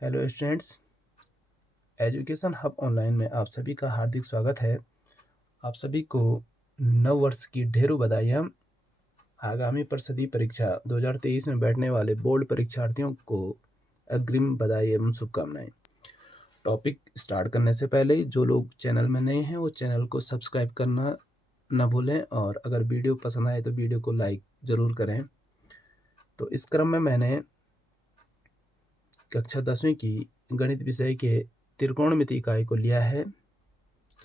Hello students, education hub online में आप सभी का हार्दिक स्वागत है। आप सभी को नव वर्ष की ढेरों बधाइयाँ। आगामी परिषदीय परीक्षा 2023 में बैठने वाले बोर्ड परीक्षार्थियों को अग्रिम बधाई एवं शुभकामनाएं। टॉपिक स्टार्ट करने से पहले जो लोग चैनल में नए हैं वो चैनल को सब्सक्राइब करना न भूलें और अगर वीडियो पसंद आए तो वीडियो को लाइक ज़रूर करें। तो इस क्रम में मैंने कक्षा 10वीं की गणित विषय के त्रिकोणमिति इकाई को लिया है।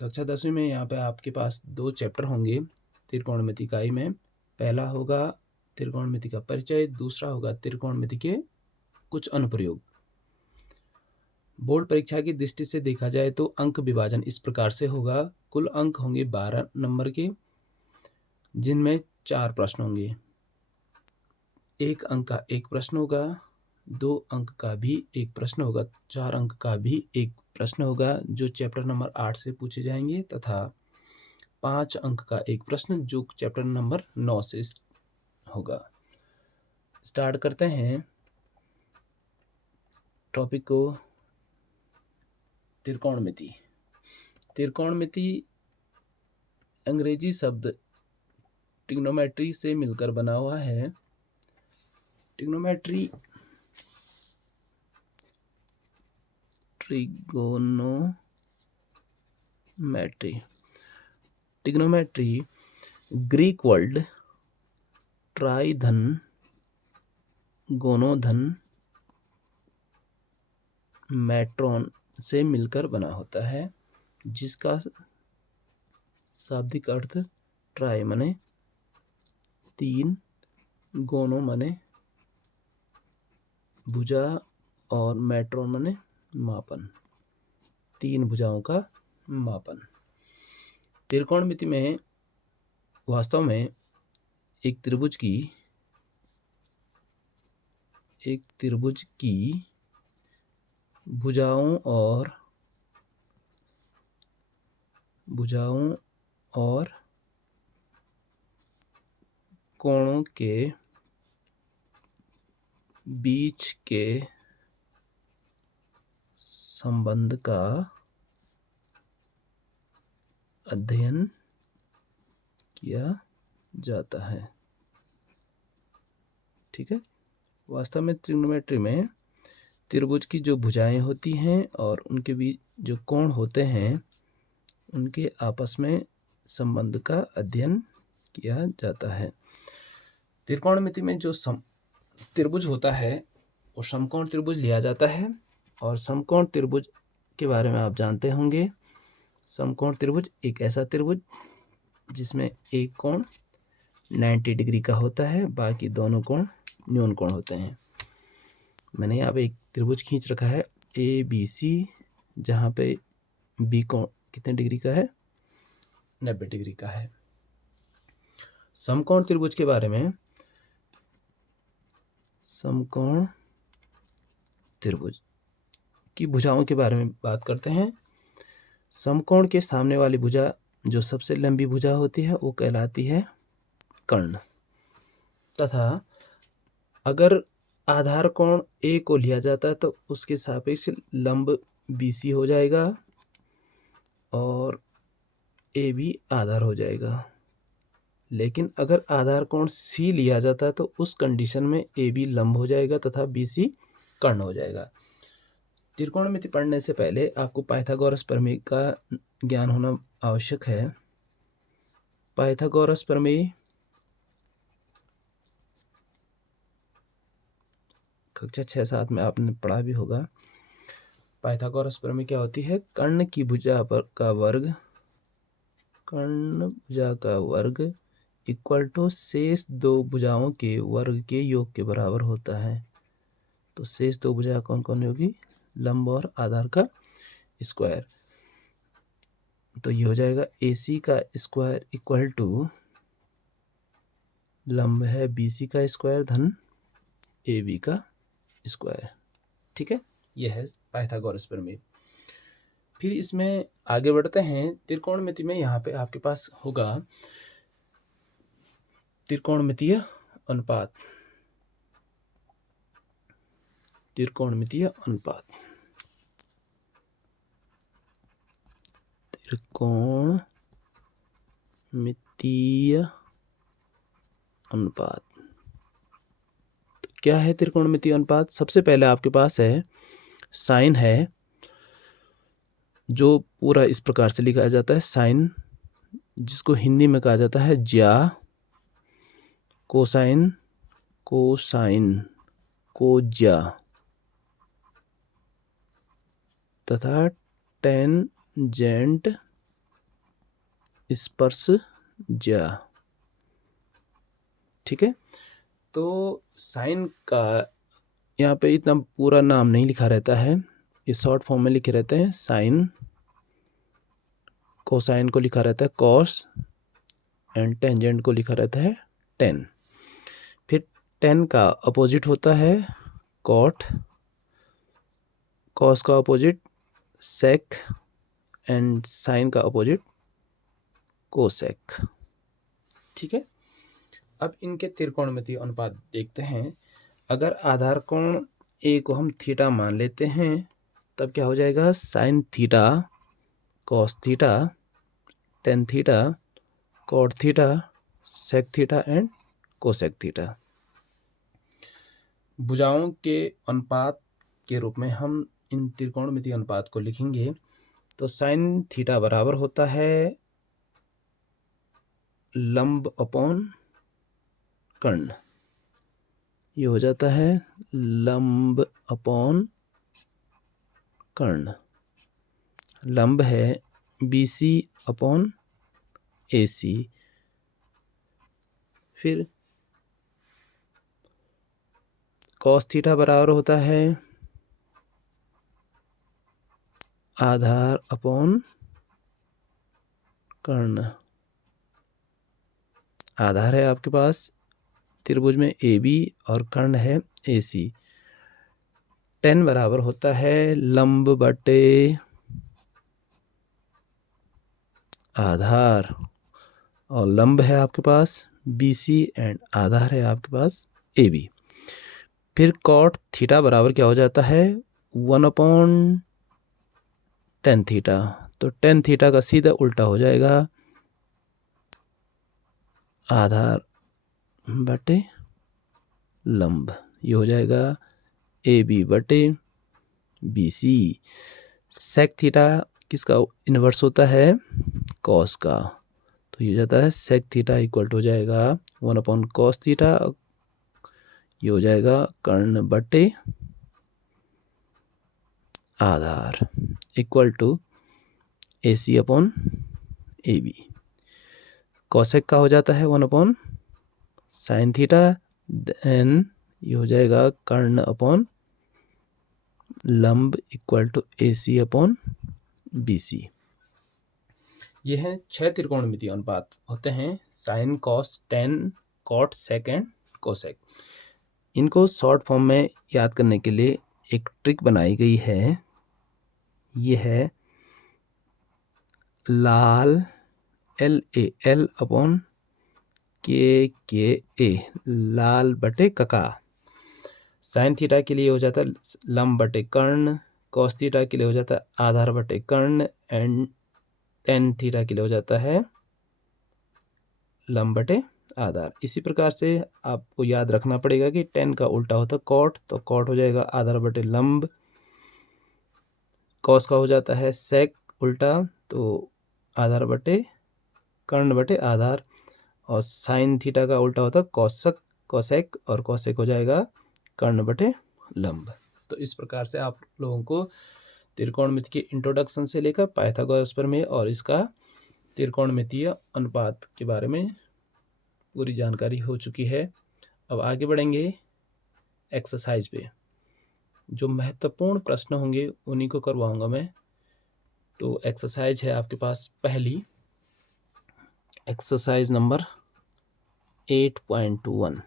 कक्षा 10वीं में यहाँ पे आपके पास 2 चैप्टर होंगे त्रिकोणमिति इकाई में। पहला होगा त्रिकोणमिति का परिचय, दूसरा होगा त्रिकोणमिति के कुछ अनुप्रयोग। बोर्ड परीक्षा की दृष्टि से देखा जाए तो अंक विभाजन इस प्रकार से होगा। कुल अंक होंगे 12 नंबर के, जिनमें 4 प्रश्न होंगे। 1 अंक का 1 प्रश्न होगा, 2 अंक का भी 1 प्रश्न होगा, 4 अंक का भी 1 प्रश्न होगा जो चैप्टर नंबर 8 से पूछे जाएंगे, तथा 5 अंक का 1 प्रश्न जो चैप्टर नंबर 9 से होगा। स्टार्ट करते हैं टॉपिक को। त्रिकोणमिति। त्रिकोणमिति अंग्रेजी शब्द ट्रिग्नोमेट्री से मिलकर बना हुआ है। Trigonometry trigonometry Greek word try धन गोनो धन मैट्रॉन से मिलकर बना होता है, जिसका शाब्दिक अर्थ ट्राई माने 3, गोनो माने भुजा और मैट्रॉन माने मापन, 3 भुजाओं का मापन। त्रिकोणमिति में वास्तव में एक त्रिभुज की भुजाओं और कोणों के बीच के संबंध का अध्ययन किया जाता है। ठीक है। वास्तव में त्रिग्नोमेट्री में त्रिभुज की जो भुजाएं होती हैं और उनके बीच जो कोण होते हैं उनके आपस में संबंध का अध्ययन किया जाता है। त्रिकोणमिति में जो त्रिभुज होता है वो समकोण त्रिभुज लिया जाता है, और समकोण त्रिभुज के बारे में आप जानते होंगे। समकोण त्रिभुज एक ऐसा त्रिभुज जिसमें एक कोण 90 डिग्री का होता है, बाकी दोनों कोण न्यून कोण होते हैं। मैंने यहाँ पे एक त्रिभुज खींच रखा है ABC, जहाँ पे बी कोण कितने डिग्री का है, 90 डिग्री का है। समकोण त्रिभुज के बारे में, समकोण त्रिभुज की भुजाओं के बारे में बात करते हैं। समकोण के सामने वाली भुजा जो सबसे लंबी भुजा होती है वो कहलाती है कर्ण, तथा अगर आधार कोण A को लिया जाता है तो उसके सापेक्ष लंब BC हो जाएगा और A भी आधार हो जाएगा। लेकिन अगर आधार कोण C लिया जाता है तो उस कंडीशन में A भी लंब हो जाएगा तथा BC कर्ण हो जाएगा। त्रिकोणमिति पढ़ने से पहले आपको पाइथागोरस प्रमेय का ज्ञान होना आवश्यक है। पाइथागोरस प्रमेय कक्षा 6-7 में आपने पढ़ा भी होगा। पाइथागोरस प्रमेय क्या होती है? कर्ण की भुजा का वर्ग इक्वल टू शेष 2 भुजाओं के वर्ग के योग के बराबर होता है। तो शेष 2 भुजा कौन कौन होगी? लंब और आधार का स्क्वायर। तो ये हो जाएगा AC का स्क्वायर इक्वल टू लंब है BC का स्क्वायर धन AB का स्क्वायर। ठीक है, यह है पाइथागोरस प्रमेय। फिर इसमें आगे बढ़ते हैं। त्रिकोणमिति में यहाँ पे आपके पास होगा त्रिकोणमितीय अनुपात। त्रिकोणमितीय अनुपात। त्रिकोणमितीय अनुपात तो क्या है त्रिकोणमितीय अनुपात? सबसे पहले आपके पास है साइन है, जो पूरा इस प्रकार से लिखा जाता है साइन, जिसको हिंदी में कहा जाता है ज्या, कोसाइन, कोसाइन, कोज्या, तथा टेंजेंट, स्पर्शज्या। ठीक है, तो साइन का यहाँ पे इतना पूरा नाम नहीं लिखा रहता है, ये शॉर्ट फॉर्म में लिखे रहते हैं साइन। कोसाइन को लिखा रहता है कॉस, एंड टेंजेंट को लिखा रहता है टेन। फिर टेन का अपोजिट होता है कॉट, कॉस का अपोजिट सेक, एंड साइन का अपोजिट कोसेक। ठीक है, अब इनके त्रिकोणमितीय अनुपात देखते हैं। अगर आधार कोण ए को हम थीटा मान लेते हैं, तब क्या हो जाएगा? Sine theta cos theta tan theta cot theta sec theta and cosec theta. भुजाओं के अनुपात के रूप में हम इन त्रिकोणमितीय अनुपात को लिखेंगे। तो साइन थीटा बराबर होता है लंब अपॉन कर्ण, ये हो जाता है लंब अपॉन कर्ण। लंब है BC अपॉन AC। फिर कॉस थीटा बराबर होता है आधार अपॉन कर्ण। आधार है आपके पास त्रिभुज में AB और कर्ण है AC। टेन बराबर होता है लंब बटे आधार, और लंब है आपके पास BC एंड आधार है आपके पास AB। फिर कॉट थीटा बराबर क्या हो जाता है? 1 अपॉन टेन थीटा। तो टेन थीटा का सीधा उल्टा हो जाएगा आधार बटे लंब, ये हो जाएगा AB बटे BC। सेक थीटा किसका इन्वर्स होता है? कॉस का। तो ये जाता है सेक थीटा इक्वल टू हो जाएगा 1 अपॉन कॉस थीटा, ये हो जाएगा कर्ण बटे आधार equal to AC upon AB। Cosec का हो जाता है 1 अपॉन साइन थीटा, देन ये हो जाएगा कर्ण अपॉन लंब equal to AC upon BC। ये हैं 6 त्रिकोणमितीय अनुपात होते हैं sine cos tan cot sec and cosec. इनको शॉर्ट फॉर्म में याद करने के लिए एक ट्रिक बनाई गई है, ये है लाल LAL अपॉन KKA, लाल बटे कका। साइन थीटा के लिए हो जाता है लंब बटे कर्ण, कॉस थीटा के लिए हो जाता है आधार बटे कर्ण, एंड टेन थीटा के लिए हो जाता है लंब बटे आधार। इसी प्रकार से आपको याद रखना पड़ेगा कि टेन का उल्टा होता है कॉट, तो कॉट हो जाएगा आधार बटे लंब। कॉस का हो जाता है सेक उल्टा, तो आधार बटे कर्ण बटे आधार। और साइन थीटा का उल्टा होता है कॉसक कोसेक, और कोसेक हो जाएगा कर्ण बटे लंब। तो इस प्रकार से आप लोगों को त्रिकोणमिति के इंट्रोडक्शन से लेकर पाइथागोरस प्रमेय और इसका त्रिकोणमितीय अनुपात के बारे में पूरी जानकारी हो चुकी है। अब आगे बढ़ेंगे एक्सरसाइज पे। जो महत्वपूर्ण प्रश्न होंगे उन्हीं को करवाऊंगा मैं। तो एक्सरसाइज है आपके पास पहली, एक्सरसाइज नंबर 8.1।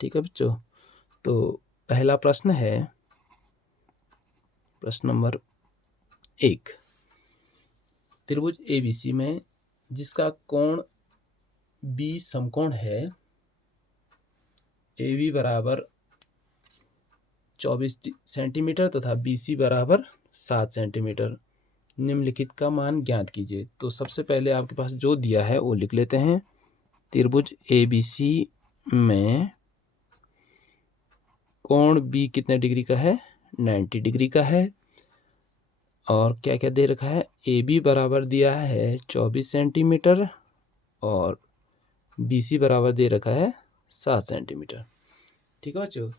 ठीक है बच्चों, तो पहला प्रश्न है प्रश्न नंबर 1। त्रिभुज ABC में जिसका कोण B समकोण है, AB बराबर 24 सेंटीमीटर तथा BC बराबर 7 सेंटीमीटर। निम्नलिखित का मान ज्ञात कीजिए। तो सबसे पहले आपके पास जो दिया है वो लिख लेते हैं। त्रिभुज ABC में कोण B कितने डिग्री का है? 90 डिग्री का है। और क्या क्या दे रखा है? AB बराबर दिया है 24 सेंटीमीटर और BC बराबर दे रखा है 7 सेंटीमीटर। ठीक है बच्चों,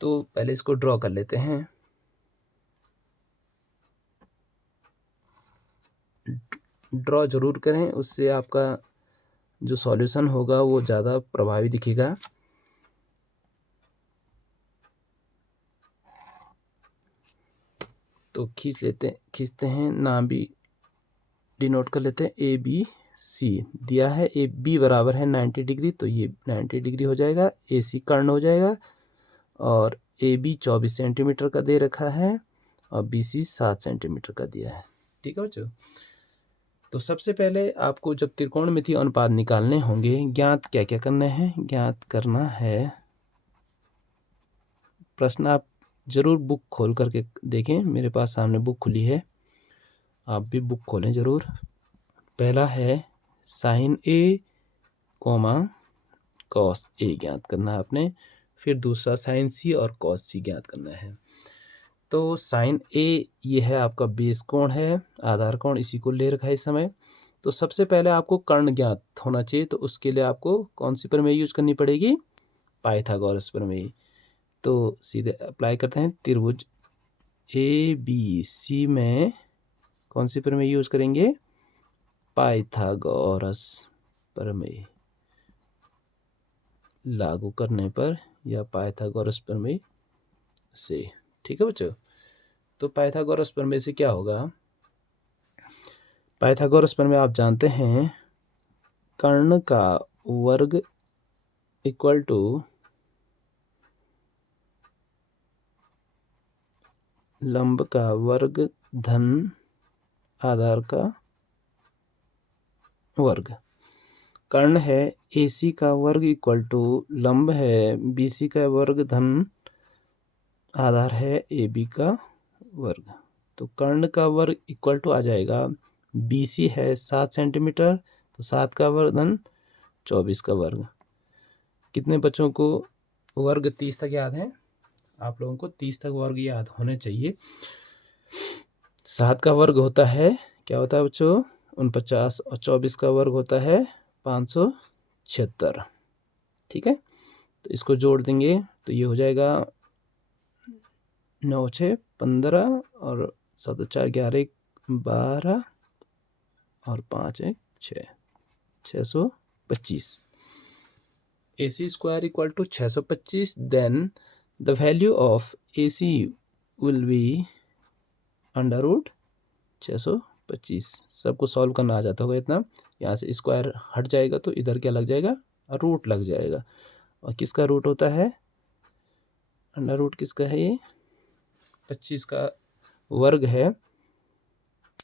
तो पहले इसको ड्रॉ कर लेते हैं। ड्रॉ जरूर करें, उससे आपका जो सॉल्यूशन होगा वो ज़्यादा प्रभावी दिखेगा। तो खींचते हैं, नाम भी डिनोट कर लेते हैं। ABC दिया है, AB बराबर है 90 डिग्री, तो ये 90 डिग्री हो जाएगा। AC कर्ण हो जाएगा और AB 24 सेंटीमीटर का दे रखा है और BC 7 सेंटीमीटर का दिया है। ठीक है बच्चों, तो सबसे पहले आपको जब त्रिकोणमितीय अनुपात निकालने होंगे, ज्ञात क्या क्या करने हैं? ज्ञात करना है, प्रश्न आप जरूर बुक खोल करके देखें। मेरे पास सामने बुक खुली है, आप भी बुक खोलें जरूर। पहला है sine A comma cos A ज्ञात करना है आपने। फिर दूसरा साइन C और कॉस C ज्ञात करना है। तो साइन A ये है आपका बेस कोण है, आधार कोण इसी को ले रखा है इस समय। तो सबसे पहले आपको कर्ण ज्ञात होना चाहिए, तो उसके लिए आपको कौन सी प्रमेय यूज करनी पड़ेगी? पाइथागोरस प्रमेय। तो सीधे अप्लाई करते हैं। त्रिभुज ABC में कौन सी प्रमेय यूज करेंगे? पाइथागोरस प्रमेय लागू करने पर या पाइथागोरस प्रमेय से। ठीक है बच्चों, तो पाइथागोरस प्रमेय से क्या होगा? पाइथागोरस प्रमेय आप जानते हैं, कर्ण का वर्ग इक्वल टू लंब का वर्ग धन आधार का वर्ग। कर्ण है AC का वर्ग इक्वल टू लंब है BC का वर्ग धन आधार है AB का वर्ग। तो कर्ण का वर्ग इक्वल टू आ जाएगा, BC है 7 सेंटीमीटर, तो 7 का वर्ग धन 24 का वर्ग। कितने बच्चों को वर्ग 30 तक याद है? आप लोगों को 30 तक वर्ग याद होने चाहिए। 7 का वर्ग होता है, क्या होता है बच्चों? 49, और 24 का वर्ग होता है 576। ठीक है, तो इसको जोड़ देंगे तो ये हो जाएगा 9 6 15 और 7 4 11 12 और 5 1 6 625। AC square equal to 625, then the value of AC will be under root 625। सबको सॉल्व करना आ जाता होगा इतना। यहाँ से स्क्वायर हट जाएगा तो इधर क्या लग जाएगा? रूट लग जाएगा। और किसका रूट होता है? अंडर रूट किसका है? ये 25 का वर्ग है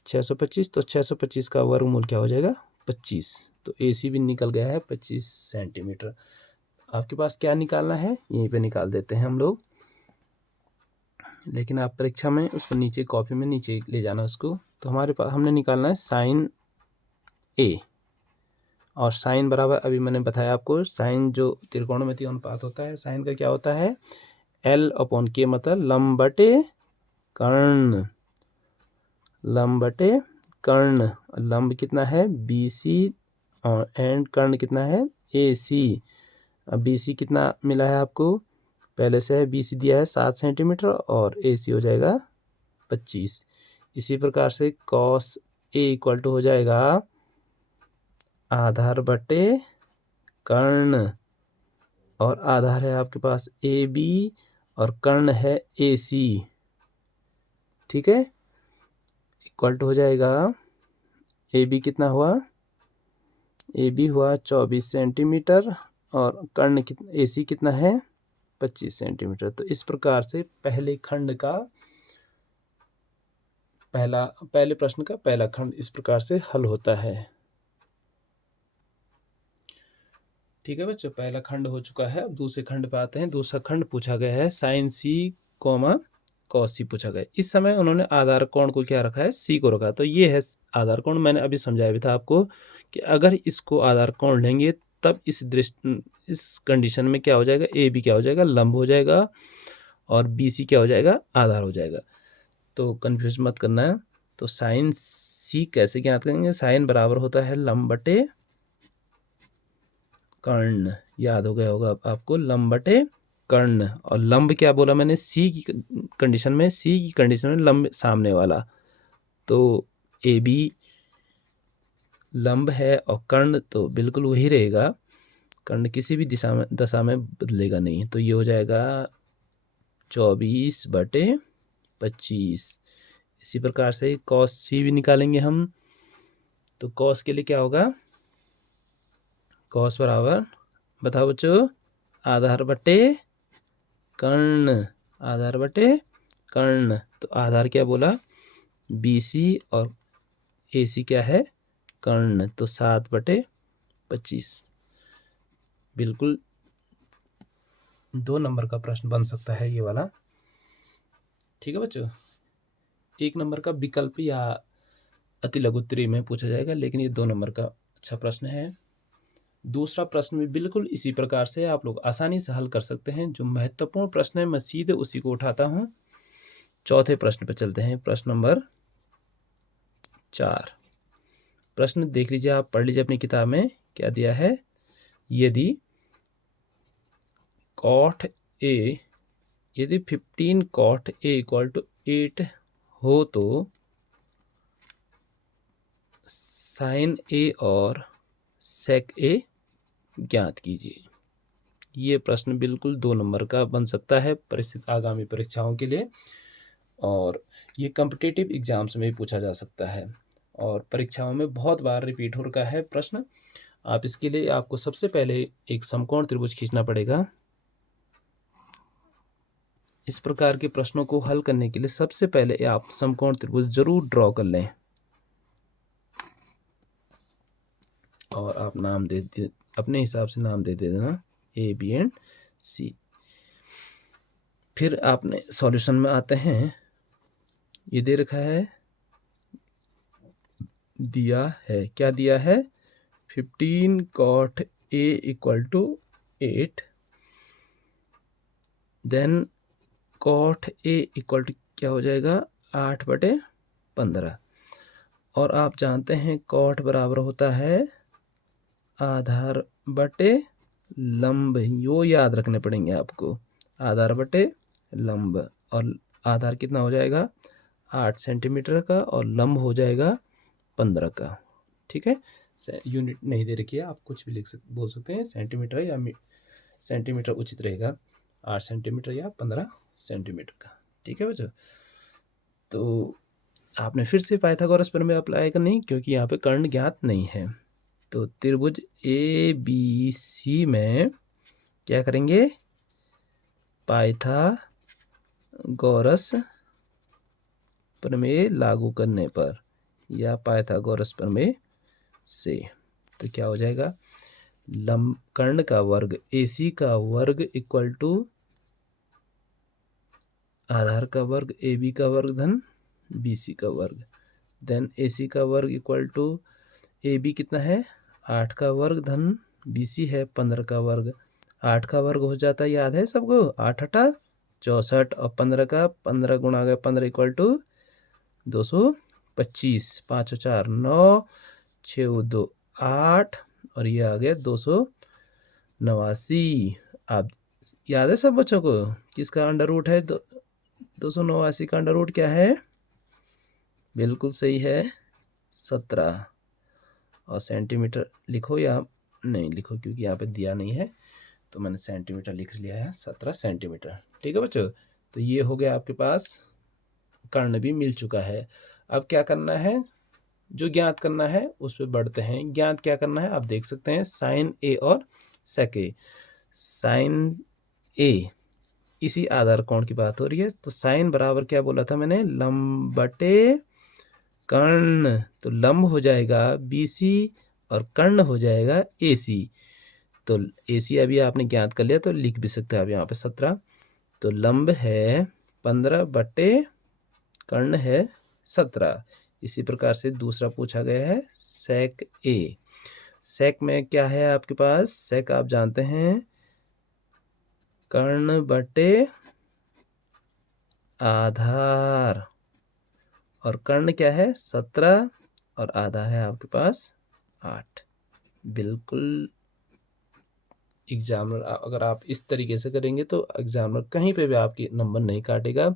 625, तो 625 का वर्गमूल क्या हो जाएगा? 25। तो AC भी निकल गया है 25 सेंटीमीटर। आपके पास क्या निकालना है? यहीं पे निकाल देते हैं हम लोग, लेकिन आप परीक्षा में उसको नीचे कॉपी में नीचे ले जाना उसको। तो हमारे पास हमने निकालना है साइन A, और साइन बराबर अभी मैंने बताया आपको, साइन जो त्रिकोणमितीय अनुपात होता है, साइन का क्या होता है? L/K, मतलब लंब बटे कर्ण। लंब बटे कर्ण, लंब कितना है? BC और एंड कर्ण कितना है? AC। अब BC कितना मिला है आपको? पहले से है BC दिया है 7 सेंटीमीटर और AC हो जाएगा 25। इसी प्रकार से cos A इक्वल टू हो जाएगा आधार बटे कर्ण, और आधार है आपके पास AB और कर्ण है AC। ठीक है, इक्वल टू हो जाएगा, AB कितना हुआ? AB हुआ 24 सेंटीमीटर और कर्ण कितना, AC कितना है? 25 सेंटीमीटर। तो इस प्रकार से पहले खंड का पहले प्रश्न का पहला खंड इस प्रकार से हल होता है। ठीक है बच्चों, पहला खंड हो चुका है। अब दूसरे खंड पे आते हैं। दूसरा खंड पूछा गया है साइन सी कॉमा कॉस सी पूछा गया है। इस समय उन्होंने आधार कोण को क्या रखा है, सी को रखा। तो ये है आधार कोण। मैंने अभी समझाया भी था आपको कि अगर इसको आधार कोण लेंगे तब इस कंडीशन में क्या हो जाएगा, ए बी क्या हो जाएगा, लंब हो जाएगा, और बी सी क्या हो जाएगा, आधार हो जाएगा। तो कन्फ्यूज मत करना है। तो साइन सी कैसे ज्ञात करेंगे, साइन बराबर होता है लंब बटे कर्ण। याद हो गया होगा आपको, लंब बटे कर्ण। और लंब क्या बोला मैंने, सी की कंडीशन में, सी की कंडीशन में लंब सामने वाला। तो ए बी लंब है और कर्ण तो बिल्कुल वही रहेगा। कर्ण किसी भी दशा में बदलेगा नहीं। तो ये हो जाएगा 24/25। इसी प्रकार से कॉस सी भी निकालेंगे हम। तो कॉस के लिए क्या होगा, कॉस बराबर, बताओ बच्चों, आधार बटे कर्ण, आधार बटे कर्ण। तो आधार क्या बोला, BC, और AC क्या है, कर्ण। तो 7/25। बिल्कुल 2 नंबर का प्रश्न बन सकता है ये वाला। ठीक है बच्चों, 1 नंबर का विकल्प या अति लघुत्तरी में पूछा जाएगा, लेकिन ये 2 नंबर का अच्छा प्रश्न है। दूसरा प्रश्न भी बिल्कुल इसी प्रकार से आप लोग आसानी से हल कर सकते हैं। जो महत्वपूर्ण प्रश्न है मैं सीधे उसी को उठाता हूं। चौथे प्रश्न पर चलते हैं। प्रश्न नंबर 4। प्रश्न देख लीजिए, आप पढ़ लीजिए अपनी किताब में क्या दिया है। यदि cot A, यदि 15 cot A = 8 हो तो sin A और sec A ज्ञात कीजिए। ये प्रश्न बिल्कुल 2 नंबर का बन सकता है परिस्थिति आगामी परीक्षाओं के लिए, और ये कॉम्पिटिटिव एग्जाम्स में भी पूछा जा सकता है, और परीक्षाओं में बहुत बार रिपीट हो रखा है प्रश्न। आप इसके लिए आपको सबसे पहले एक समकोण त्रिभुज खींचना पड़ेगा। इस प्रकार के प्रश्नों को हल करने के लिए सबसे पहले आप समकोण त्रिभुज जरूर ड्रॉ कर लें, और आप नाम दे अपने हिसाब से नाम दे देना A, B एंड C। फिर आपने सॉल्यूशन में आते हैं। ये दे रखा है, दिया है, क्या दिया है, 15 cot A = 8, then cot A = क्या हो जाएगा, 8/15। और आप जानते हैं cot बराबर होता है आधार बटे लंब। यो याद रखने पड़ेंगे आपको, आधार बटे लंब। और आधार कितना हो जाएगा, 8 सेंटीमीटर का, और लंब हो जाएगा 15 का। ठीक है, यूनिट नहीं दे रखी है, आप कुछ भी बोल सकते हैं, सेंटीमीटर या सेंटीमीटर उचित रहेगा, 8 सेंटीमीटर या 15 सेंटीमीटर का। ठीक है बच्चों, तो आपने फिर से पाइथागोरस प्रमेय अप्लाई करना नहीं, क्योंकि यहाँ पे कर्ण ज्ञात नहीं है। तो त्रिभुज ABC में क्या करेंगे, पाइथागोरस प्रमेय लागू करने पर, या पाइथागोरस प्रमेय से, तो क्या हो जाएगा, लंब कर्ण का वर्ग AC का वर्ग = आधार का वर्ग AB का वर्ग धन BC का वर्ग। देन AC का वर्ग = AB कितना है, 8 का वर्ग धन BC है 15 का वर्ग। 8 का वर्ग हो जाता है, याद है सबको, 8 × 8 = 64, और 15 का 15 गुणा 15 = 225। 5 और 4 9, 6 और 2 8, और ये आ गया 289। आप याद है सब बच्चों को, किसका अंडर रूट है, 289 का अंडर रूट क्या है, बिल्कुल सही है 17। और सेंटीमीटर लिखो या नहीं लिखो, क्योंकि यहाँ पे दिया नहीं है, तो मैंने सेंटीमीटर लिख लिया है, 17 सेंटीमीटर। ठीक है बच्चों, तो ये हो गया आपके पास, कर्ण भी मिल चुका है। अब क्या करना है, जो ज्ञात करना है उस पर बढ़ते हैं। ज्ञात क्या करना है, आप देख सकते हैं, साइन A और सेक A। साइन A, इसी आधार कोण की बात हो रही है। तो साइन बराबर क्या बोला था मैंने, लंब बटे कर्ण। तो लंब हो जाएगा BC और कर्ण हो जाएगा AC। तो AC अभी आपने ज्ञात कर लिया तो लिख भी सकते हैं आप यहाँ पे 17। तो लंब है 15 बटे कर्ण है 17। इसी प्रकार से दूसरा पूछा गया है सेक A। सेक में क्या है आपके पास, सेक आप जानते हैं कर्ण बटे आधार, और कर्ण क्या है 17 और आधार है आपके पास 8। बिल्कुल एग्जामिनर अगर आप इस तरीके से करेंगे तो एग्जामिनर कहीं पे भी आपकी नंबर नहीं काटेगा,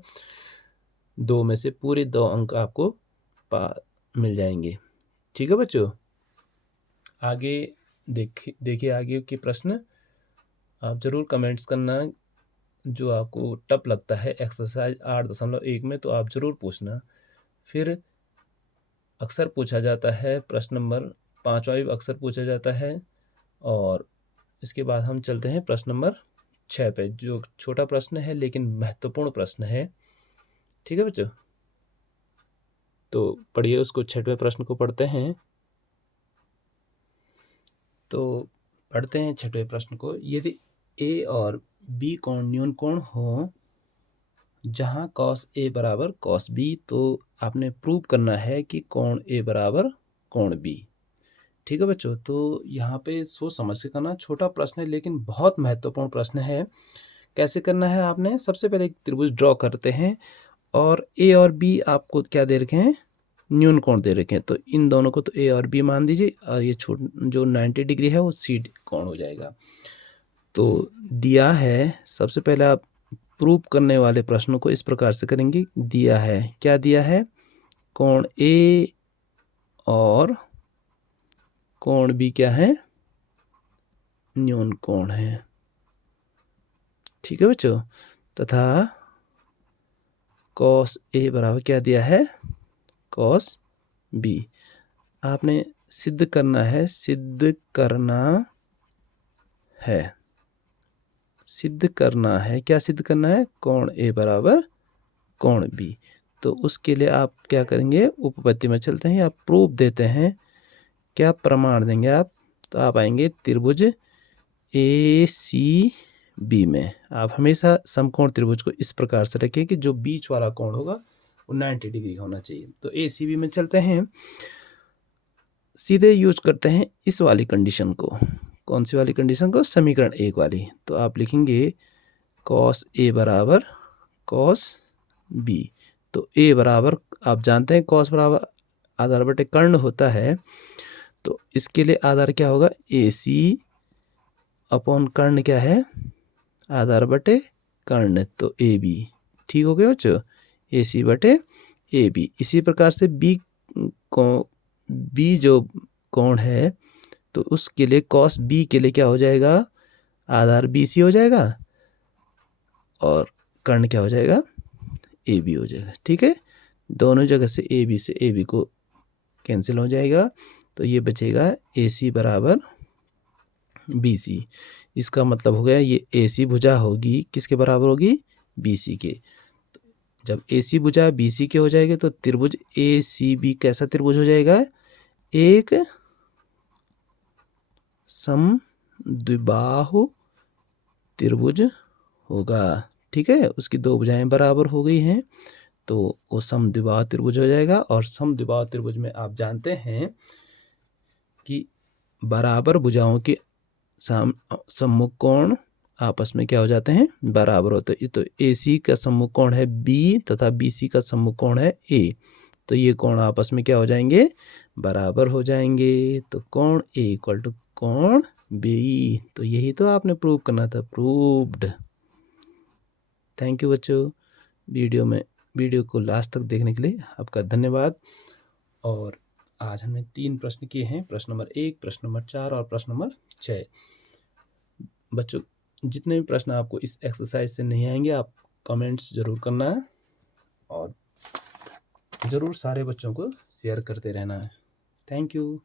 2 में से पूरे 2 अंक आपको मिल जाएंगे। ठीक है बच्चों, आगे देखिए आगे के प्रश्न आप जरूर कमेंट्स करना, जो आपको टफ लगता है एक्सरसाइज 8.1 में तो आप जरूर पूछना। फिर अक्सर पूछा जाता है प्रश्न नंबर 5वां भी अक्सर पूछा जाता है, और इसके बाद हम चलते हैं प्रश्न नंबर 6 पे, जो छोटा प्रश्न है लेकिन महत्वपूर्ण प्रश्न है। ठीक है बच्चों, तो पढ़िए उसको, 6वें प्रश्न को पढ़ते हैं। तो पढ़ते हैं 6वें प्रश्न को। यदि ए और बी कोण न्यून कोण हो जहां cos A बराबर cos B, तो आपने प्रूव करना है कि कोण A बराबर कोण B। ठीक है बच्चों, तो यहाँ पे सोच समझ के करना, छोटा प्रश्न है लेकिन बहुत महत्वपूर्ण प्रश्न है। कैसे करना है, आपने सबसे पहले एक त्रिभुज ड्रॉ करते हैं और A और B आपको क्या दे रखे हैं, न्यून कोण दे रखे हैं, तो इन दोनों को तो A और B मान दीजिए, और ये जो 90 डिग्री है वो C कोण हो जाएगा। तो दिया है, सबसे पहले आप प्रूव करने वाले प्रश्नों को इस प्रकार से करेंगे। दिया है, क्या दिया है, कोण A और कोण B क्या है, न्यून कोण है। ठीक है बच्चों, तथा cos A बराबर क्या दिया है, cos B। आपने सिद्ध करना है, सिद्ध करना है, क्या सिद्ध करना है, कोण A बराबर कोण B। तो उसके लिए आप क्या करेंगे, उपपत्ति में चलते हैं या प्रूफ देते हैं, क्या प्रमाण देंगे आप, तो आप आएंगे त्रिभुज ACB में। आप हमेशा समकोण त्रिभुज को इस प्रकार से रखें कि जो बीच वाला कोण होगा वो 90 डिग्री होना चाहिए। तो ACB में चलते हैं, सीधे यूज करते हैं इस वाली कंडीशन को। कौन सी वाली कंडीशन को, समीकरण 1 वाली। तो आप लिखेंगे cos A बराबर cos B। तो A बराबर आप जानते हैं cos बराबर आधार बटे कर्ण होता है, तो इसके लिए आधार क्या होगा, AC अपॉन कर्ण क्या है, आधार बटे कर्ण, तो AB। ठीक हो गया बच्चों, AC बटे AB। इसी प्रकार से B जो कोण है तो उसके लिए cos B के लिए क्या हो जाएगा, आधार BC हो जाएगा और कर्ण क्या हो जाएगा, AB हो जाएगा। ठीक है, दोनों जगह से AB को कैंसिल हो जाएगा, तो ये बचेगा AC बराबर BC। इसका मतलब हो गया ये AC भुजा होगी किसके बराबर होगी, BC के। जब AC भुजा BC के हो जाएगी तो त्रिभुज ACB कैसा त्रिभुज हो जाएगा, एक समद्विबाहु त्रिभुज होगा। ठीक है, उसकी 2 भुजाएं बराबर हो गई हैं तो वो समद्विबाहु त्रिभुज हो जाएगा। और समद्विबाहु त्रिभुज में आप जानते हैं कि बराबर भुजाओं के सम्मुख कोण आपस में क्या हो जाते हैं, बराबर होते हैं। तो AC का सम्मुख कोण है B तथा BC का सम्मुख कोण है A, तो ये कोण आपस में क्या हो जाएंगे, बराबर हो जाएंगे। तो कोण A इक्वल टू कोण B। तो यही तो आपने प्रूव करना था, प्रूव्ड। थैंक यू बच्चों, वीडियो को लास्ट तक देखने के लिए आपका धन्यवाद। और आज हमने 3 प्रश्न किए हैं, प्रश्न नंबर 1, प्रश्न नंबर 4 और प्रश्न नंबर 6। बच्चों जितने भी प्रश्न आपको इस एक्सरसाइज से नहीं आएंगे आप कमेंट्स जरूर करना है, और ज़रूर सारे बच्चों को शेयर करते रहना है। Thank you.